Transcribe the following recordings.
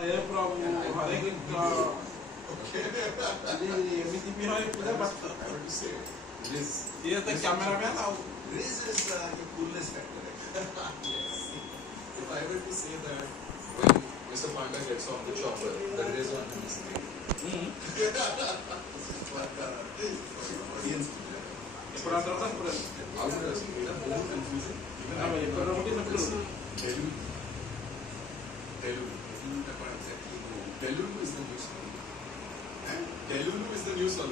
एमती भी है पूरा बट ये तो कैमरामैन और Riz is the coolness factor. Yes. If I were to say that when Mr. Panda gets on the chopper, the Riz on him is great. But audience. ఇప్పుడు అంతా కూడా How would I say that? More confusing. Even I ఇప్పుడు ఒకటి this Telugu. Telugu is the new song. Telugu is the new song.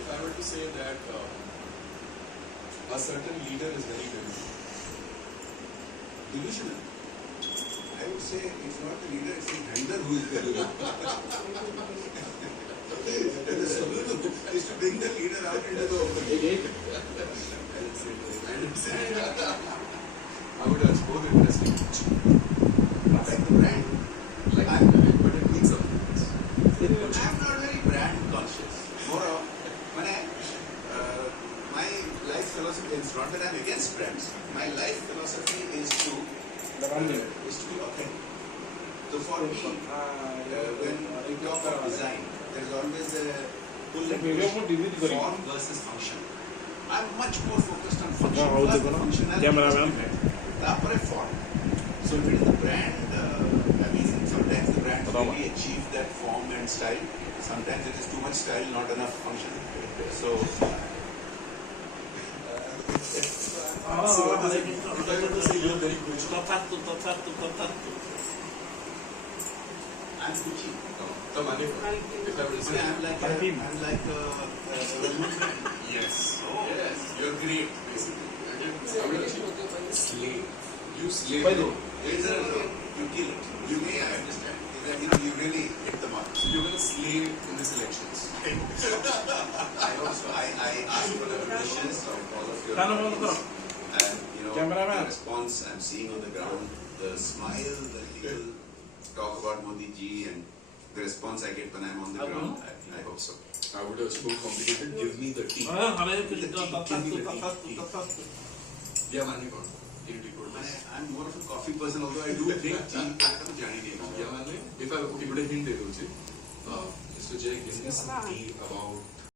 If I were to say that a certain leader is very Delusional. I would say it's not the leader, it's the vendor who is Telugu. The solution is to bring the leader out into the open. I would have both interesting. Like the brand. But it means something. I'm not very brand conscious. More of when my life philosophy is not that I'm against brands. My life philosophy is to be authentic. So for me, when we talk about design, there's always a pull and push, form versus function. I'm much more focused on function. Functionality. Proper form. So if it is the brand, I mean sometimes the brands really achieve that form and style. Sometimes it is too much style, not enough function. So If I were to say you're very good. I'm Gucci. If I were to say I'm like a movement. yes. Oh. Yes. You're great, basically. I would have slay. You slay. You kill it. You may, I understand. You really hit the mark. So you're going to slay in these elections. I hope so. I ask for the wishes of all of your audience. And the response I'm seeing on the ground, the smile that people talk about Modi ji and the response I get when I'm on the ground, I hope so. I would have so complicated. Give me the tea. Yeah, man. I'm more of a coffee person, although I do drink tea. Yeah, man. If I would hint it, Mr. Jay, give me some tea about